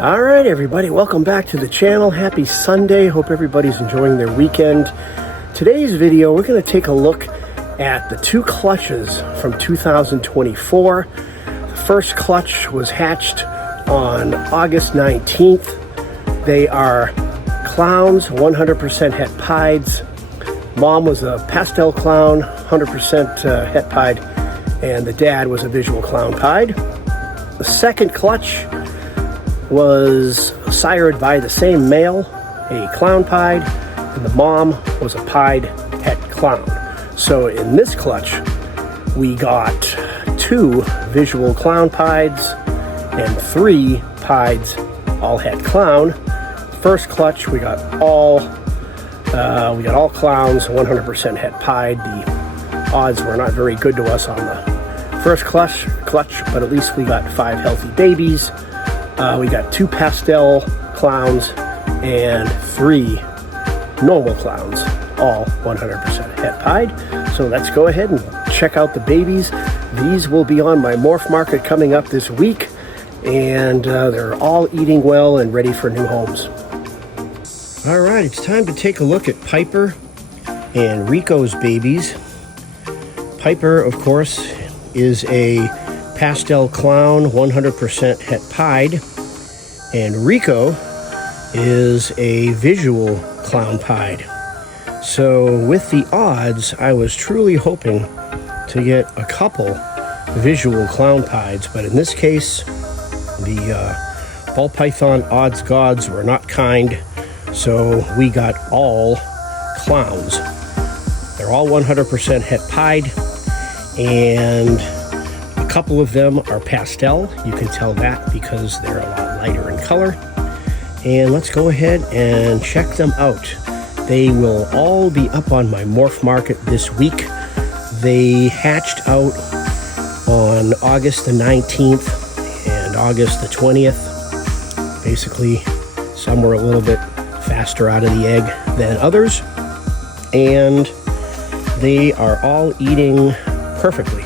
All right, everybody, welcome back to the channel. Happy Sunday. Hope everybody's enjoying their weekend. Today's video, we're going to take a look at the two clutches from 2024. The first clutch was hatched on August 19th. They are Clowns 100% Het Pieds. Mom was a pastel clown, 100% Het Pied, and the dad was a visual Clown Pied. The second clutch was sired by the same male, a Clown Pied, and the mom was a Pied Het Clown. So in this clutch, we got 2 visual Clown Pieds and 3 Pieds, all Het Clown. First clutch, we got all clowns, 100% Het Pied. The odds were not very good to us on the first clutch, but at least we got 5 healthy babies. We got 2 pastel clowns and 3 normal clowns, all 100% Het Pied. So let's go ahead and check out the babies. These will be on my Morph Market coming up this week, and they're all eating well and ready for new homes. All right, it's time to take a look at Piper and Rico's babies. Piper, of course, is a pastel clown, 100% Het Pied, and Rico is a visual Clown Pied. So with the odds, I was truly hoping to get a couple visual Clown Pieds, but in this case, the ball python odds gods were not kind, so we got all clowns. They're all 100% Het Pied, and a couple of them are pastel. You can tell that because they're a lot lighter in color. And let's go ahead and check them out. They will all be up on my Morph Market this week. They hatched out on August the 19th and August the 20th. Basically, some were a little bit faster out of the egg than others. And they are all eating perfectly.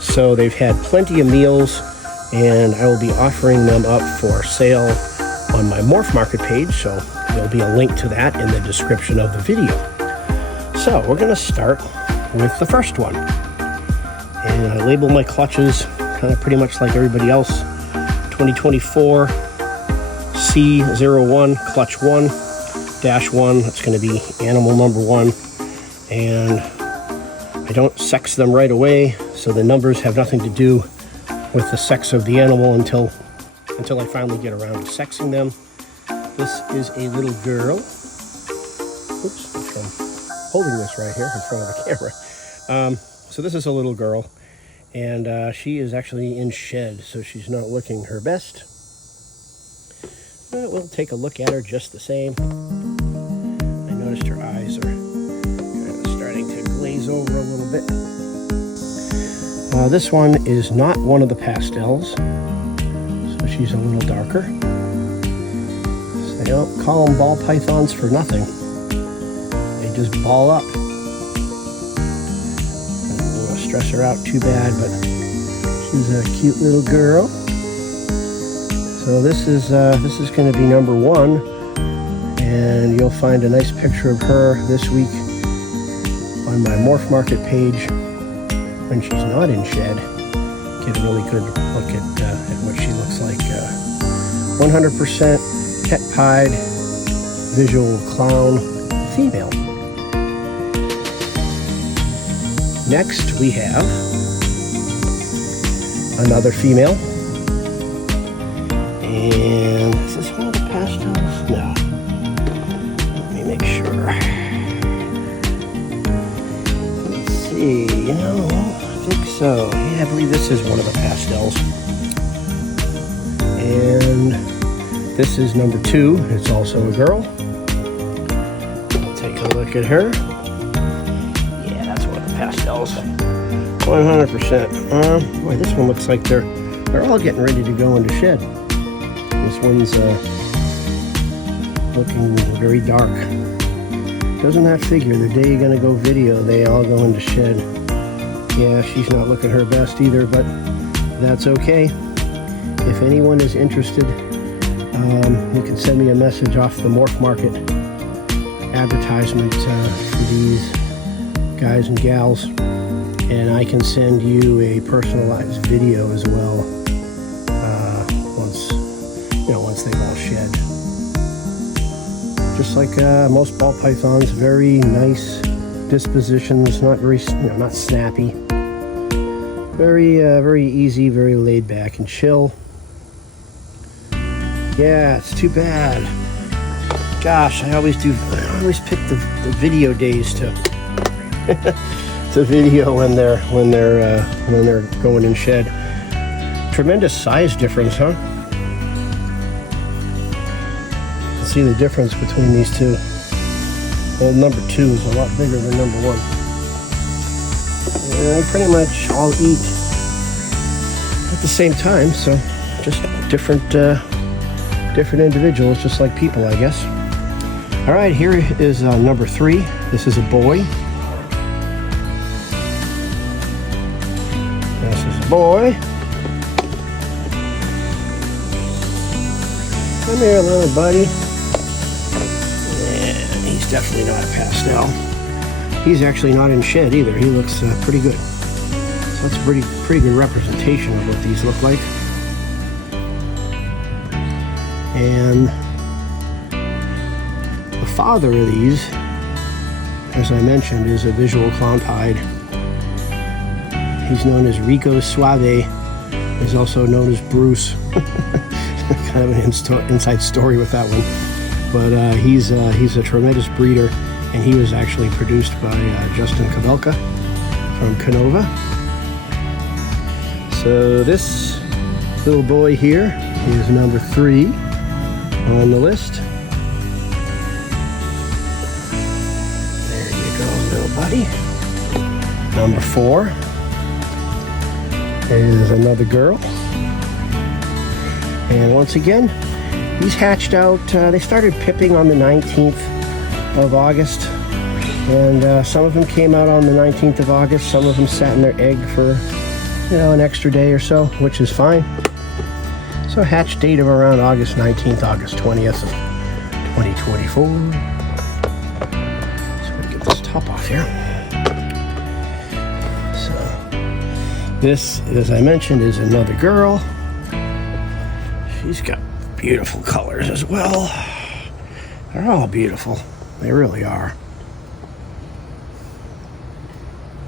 So they've had plenty of meals, and I will be offering them up for sale on my Morph Market page, so there'll be a link to that in the description of the video. So we're going to start with the first one. And I label my clutches kind of pretty much like everybody else. 2024 C01 Clutch 1-1. That's going to be animal number 1. And I don't sex them right away, so the numbers have nothing to do with the sex of the animal until I finally get around to sexing them. This is a little girl. Oops, I'm holding this right here in front of the camera. So this is a little girl, and she is actually in shed, so she's not looking her best. But we'll take a look at her just the same. I noticed her eyes are kind of starting to glaze over a little bit. This one is not one of the pastels, so she's a little darker. So they don't call them ball pythons for nothing. They just ball up. I don't want to stress her out too bad, but she's a cute little girl. So this is going to be number 1, and you'll find a nice picture of her this week on my Morph Market page when she's not in shed. Get a really good look at what she looks like. 100% Het Pied visual clown female. Next we have another female. And is this one of the pastels? No. Let me make sure. Let's see. I think so. Yeah, I believe this is one of the pastels. And this is number 2. It's also a girl. Take a look at her. Yeah, that's one of the pastels. 100%. Boy, this one looks like they're all getting ready to go into shed. This one's looking very dark. Doesn't that figure? The day you're going to go video, they all go into shed. Yeah, she's not looking her best either, but that's okay. If anyone is interested You can send me a message off the Morph Market advertisement for these guys and gals, and I can send you a personalized video as well once they've all shed. Just like most ball pythons, very nice dispositions, not very, not snappy. Very easy, very laid back and chill. Yeah, it's too bad. Gosh, I always pick the video days to to video when they're going in shed. Tremendous size difference, huh? See the difference between these two. Well, number 2 is a lot bigger than number 1. And they pretty much all eat at the same time, so just different individuals, just like people, I guess. All right, here is number 3. This is a boy. This is a boy. Come here, little buddy. Definitely not a pastel. He's actually not in shed either. He looks pretty good. So that's a pretty good representation of what these look like. And the father of these, as I mentioned, is a visual clown pied. He's known as Rico Suave. He's also known as Bruce. Kind of an inside story with that one. But he's a tremendous breeder, and he was actually produced by Justin Kabelka from Canova. So this little boy here is number 3 on the list. There you go, little buddy. Number 4 is another girl. And once again, these hatched out, they started pipping on the 19th of August, and some of them came out on the 19th of August, some of them sat in their egg for, an extra day or so, which is fine. So hatch date of around August 19th, August 20th of 2024. So let me get this top off here. So this, as I mentioned, is another girl. She's got beautiful colors as well. They're all beautiful. They really are.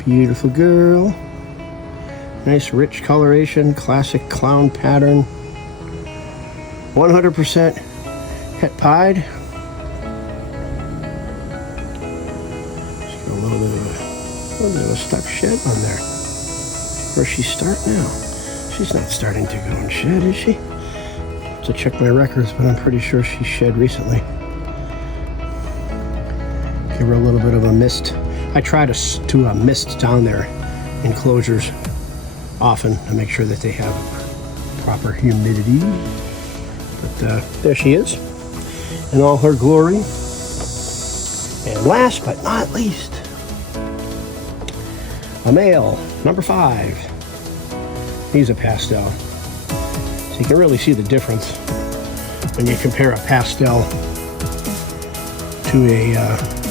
Beautiful girl. Nice rich coloration, classic clown pattern. 100% Het Pied. She's got a little bit of a stuck shed on there. Where's she start now? She's not starting to go in shed, is she? To check my records, but I'm pretty sure she shed recently. Give her a little bit of a mist. I try to mist down their enclosures often to make sure that they have proper humidity. But there she is in all her glory. And last but not least, a male, number 5. He's a pastel. So you can really see the difference when you compare a pastel to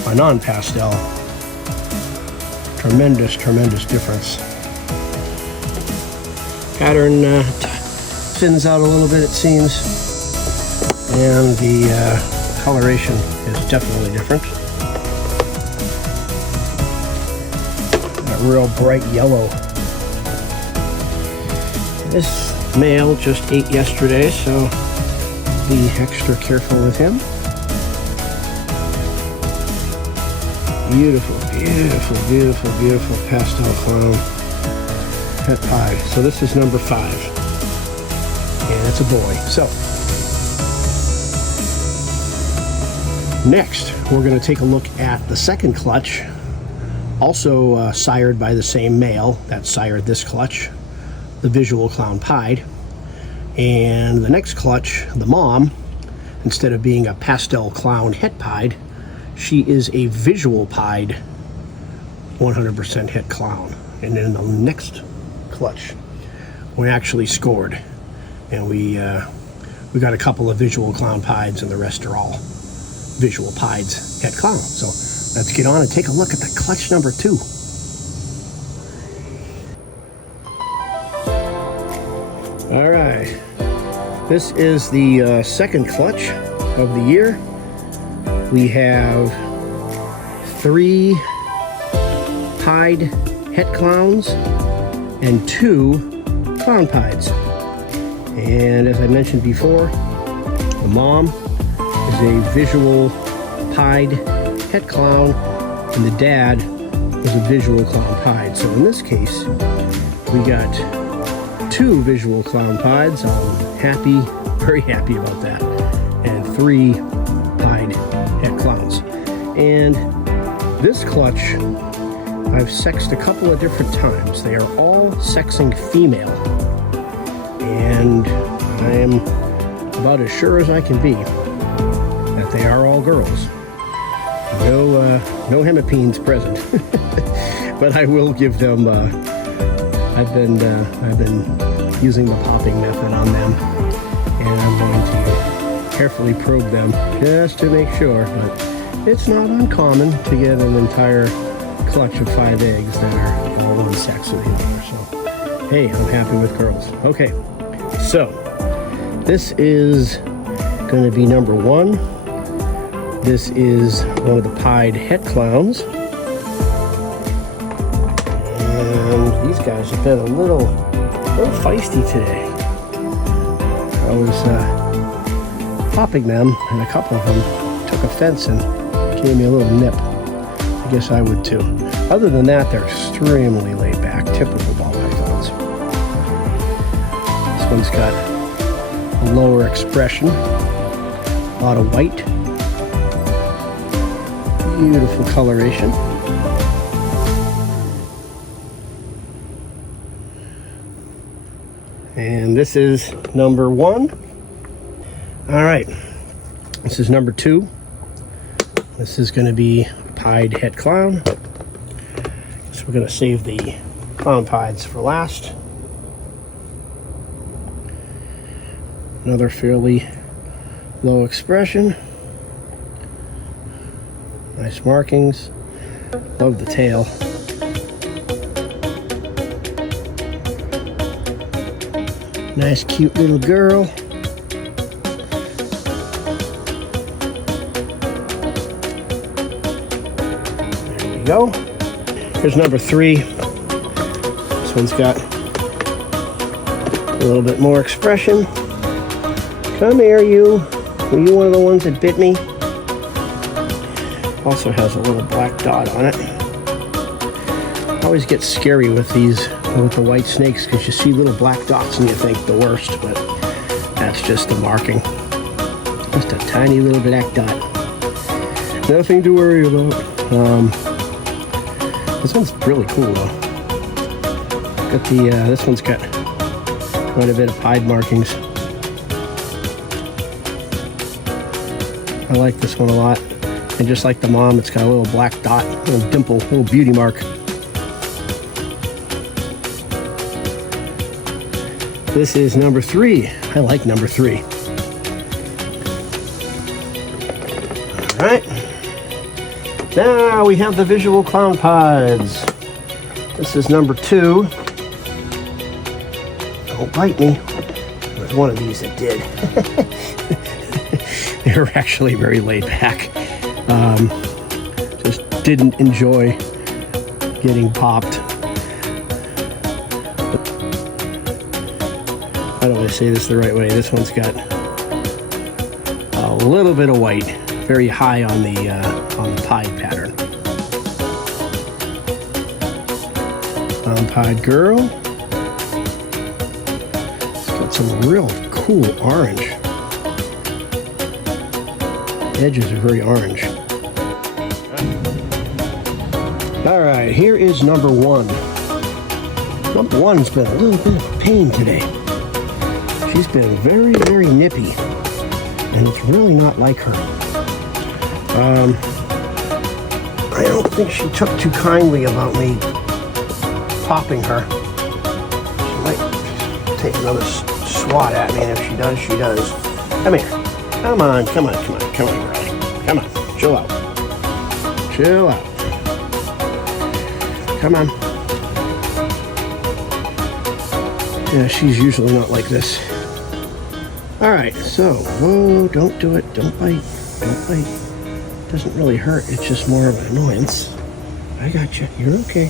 a non-pastel. Tremendous difference. Pattern thins out a little bit, it seems, and the coloration is definitely different. That real bright yellow. This male just ate yesterday, so be extra careful with him. Beautiful pastel clown Het Pied. So this is number 5, and it's a boy. So next, we're going to take a look at the second clutch, also sired by the same male that sired this clutch, the visual Clown Pied. And the next clutch, the mom, instead of being a pastel clown Het Pied, she is a visual pied 100% Het clown. And in the next clutch, we actually scored, and we we got a couple of visual Clown Pieds, and the rest are all visual Pieds Het Clowns. So let's get on and take a look at the clutch number 2. All right, this is the second clutch of the year. We have 3 Pied Het Clowns and 2 Clown Pieds. And as I mentioned before, the mom is a visual Pied Het Clown, and the dad is a visual Clown Pied. So in this case, we got 2 visual Clown Pieds. I'm happy, very happy about that. And 3 Pied Het Clowns. And this clutch, I've sexed a couple of different times. They are all sexing female. And I am about as sure as I can be that they are all girls. No hemipenes present. But I will give them, I've been using the popping method on them, and I'm going to carefully probe them just to make sure. But it's not uncommon to get an entire clutch of 5 eggs that are all one sex with each other. So hey, I'm happy with girls. Okay, so this is going to be number 1. This is one of the Pied Het Clowns. And these guys have been a little feisty today. I was popping them, and a couple of them took offense and gave me a little nip. I guess I would too. Other than that, they're extremely laid back, typical ball pythons. This one's got a lower expression, a lot of white, beautiful coloration. And this is number 1. All right, this is number 2. This is going to be Pied Het Clown. So we're going to save the Clown Pieds for last. Another fairly low expression. Nice markings. Love the tail. Nice cute little girl. There we go. Here's number 3. This one's got a little bit more expression. Come here, you. Were you one of the ones that bit me? Also has a little black dot on it. I always get scary with these, with the white snakes, because you see little black dots and you think the worst, but that's just the marking. Just a tiny little black dot. Nothing to worry about. This one's really cool though. Got the this one's got quite a bit of pied markings. I like this one a lot. And just like the mom, it's got a little black dot, a little dimple, a little beauty mark. This is number 3. I like number 3. All right. Now we have the visual Clown Pieds. This is number 2. Don't bite me. There was one of these that did. They were actually very laid back. Just didn't enjoy getting popped. I don't want to say this the right way. This one's got a little bit of white, very high on the pied pattern. Pied girl. It's got some real cool orange. The edges are very orange. All right, here is number 1. Number 1's been a little bit of a pain today. She's been very, very nippy, and it's really not like her. I don't think she took too kindly about me popping her. She might take another swat at me, and if she does, she does. Come here. Come on, come on, come on, come on, girlie. Come on, chill out. Chill out. Come on. Yeah, she's usually not like this. All right, so, whoa, don't do it. Don't bite. Don't bite. Doesn't really hurt. It's just more of an annoyance. I got you. You're okay.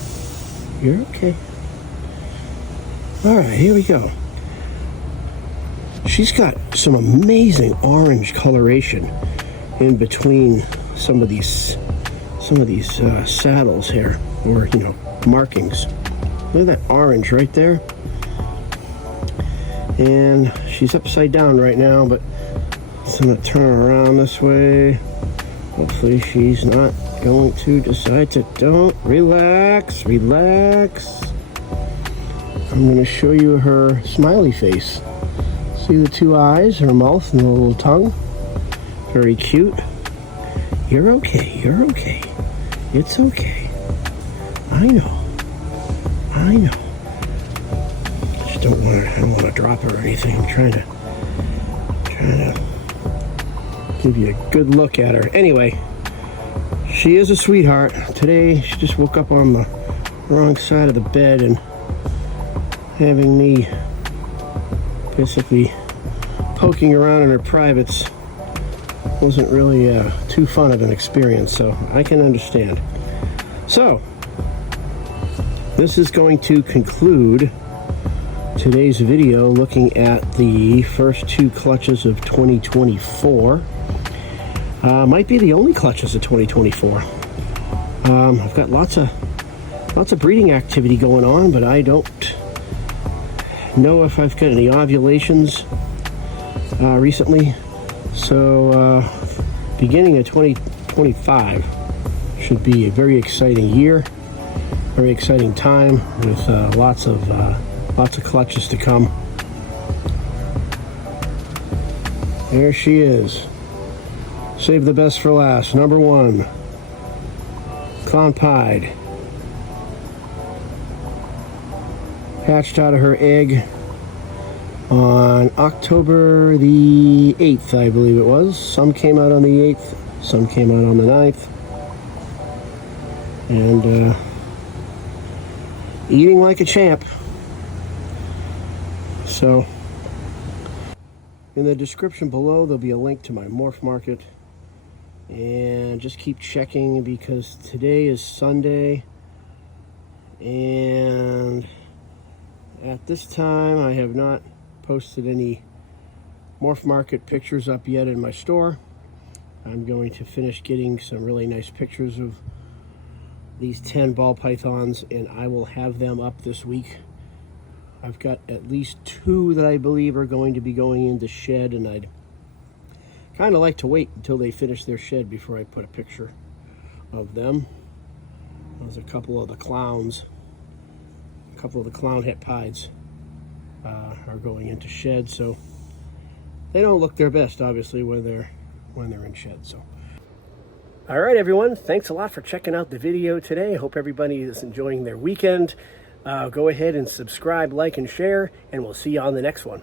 You're okay. All right, here we go. She's got some amazing orange coloration in between some of these saddles here, or markings. Look at that orange right there. And she's upside down right now, but I'm gonna turn her around this way. Hopefully she's not going to decide to. Don't. Relax, relax. I'm gonna show you her smiley face. See the two eyes, her mouth, and the little tongue? Very cute. You're okay, you're okay. It's okay. I know. I know. I don't want to drop her or anything. I'm trying to give you a good look at her. Anyway, she is a sweetheart. Today, she just woke up on the wrong side of the bed and having me basically poking around in her privates wasn't really too fun of an experience, so I can understand. So, this is going to conclude today's video looking at the first two clutches of 2024. Might be the only clutches of 2024. I've got lots of breeding activity going on, but I don't know if I've got any ovulations recently. So beginning of 2025 should be a very exciting year, very exciting time with lots of clutches to come. There she is. Save the best for last. Number 1, Clown Pied. Hatched out of her egg on October the 8th, I believe it was. Some came out on the 8th, some came out on the 9th. And eating like a champ. So, in the description below, there'll be a link to my Morph Market. And just keep checking because today is Sunday. And at this time, I have not posted any Morph Market pictures up yet in my store. I'm going to finish getting some really nice pictures of these 10 ball pythons, and I will have them up this week. I've got at least 2 that I believe are going to be going in the shed, and I'd kind of like to wait until they finish their shed before I put a picture of them. There's a couple of the clowns, a couple of the Clown Het Pieds are going into shed, so they don't look their best, obviously, when they're in shed. So, all right, everyone, thanks a lot for checking out the video today. I hope everybody is enjoying their weekend. Go ahead and subscribe, like, and share, and we'll see you on the next one.